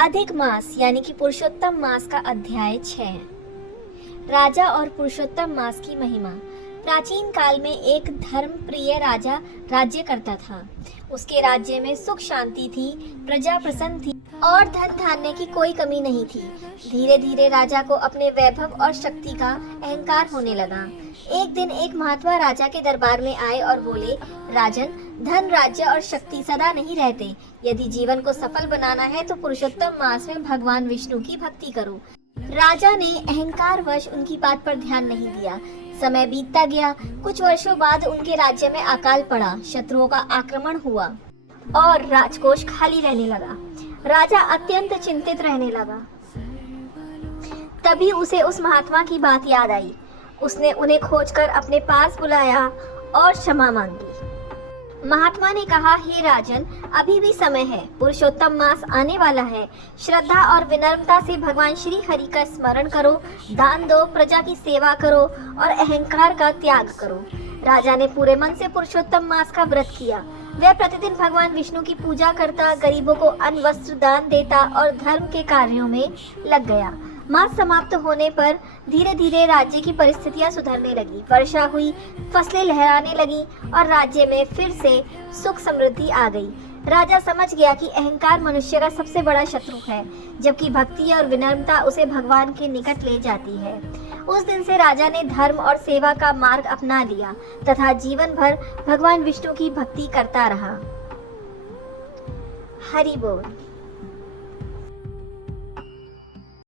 अधिक मास यानी कि पुरुषोत्तम मास का अध्याय 6। राजा और पुरुषोत्तम मास की महिमा। प्राचीन काल में एक धर्म प्रिय राजा राज्य करता था। उसके राज्य में सुख शांति थी, प्रजा प्रसन्न थी और धन धान्य की कोई कमी नहीं थी। धीरे धीरे राजा को अपने वैभव और शक्ति का अहंकार होने लगा। एक दिन एक महात्मा राजा के दरबार में आए और बोले, राजन, धन, राज्य और शक्ति सदा नहीं रहते। यदि जीवन को सफल बनाना है तो पुरुषोत्तम मास में भगवान विष्णु की भक्ति करो। राजा ने अहंकारवश उनकी बात पर ध्यान नहीं दिया। समय बीतता गया। कुछ वर्षों बाद उनके राज्य में अकाल पड़ा, शत्रुओं का आक्रमण हुआ और राजकोष खाली रहने लगा। राजा अत्यंत चिंतित रहने लगा। तभी उसे उस महात्मा की बात याद आई। उसने उन्हें खोजकर अपने पास बुलाया और क्षमा मांगी। महात्मा ने कहा, हे राजन, अभी भी समय है, पुरुषोत्तम मास आने वाला है। श्रद्धा और विनम्रता से भगवान श्री हरि का स्मरण करो, दान दो, प्रजा की सेवा करो और अहंकार का त्याग करो। राजा ने पूरे मन से पुरुषोत्तम मास का व्रत किया। वह प्रतिदिन भगवान विष्णु की पूजा करता, गरीबों को अन्न वस्त्र दान देता और धर्म के कार्यों में लग गया। मास समाप्त होने पर धीरे धीरे राज्य की परिस्थितियां सुधरने लगी। वर्षा हुई, फसलें लहराने लगी और राज्य में फिर से सुख समृद्धि आ गई। राजा समझ गया कि अहंकार मनुष्य का सबसे बड़ा शत्रु है, जबकि भक्ति और विनम्रता उसे भगवान के निकट ले जाती है। उस दिन से राजा ने धर्म और सेवा का मार्ग अपना लिया तथा जीवन भर भगवान विष्णु की भक्ति करता रहा। हरि बोल।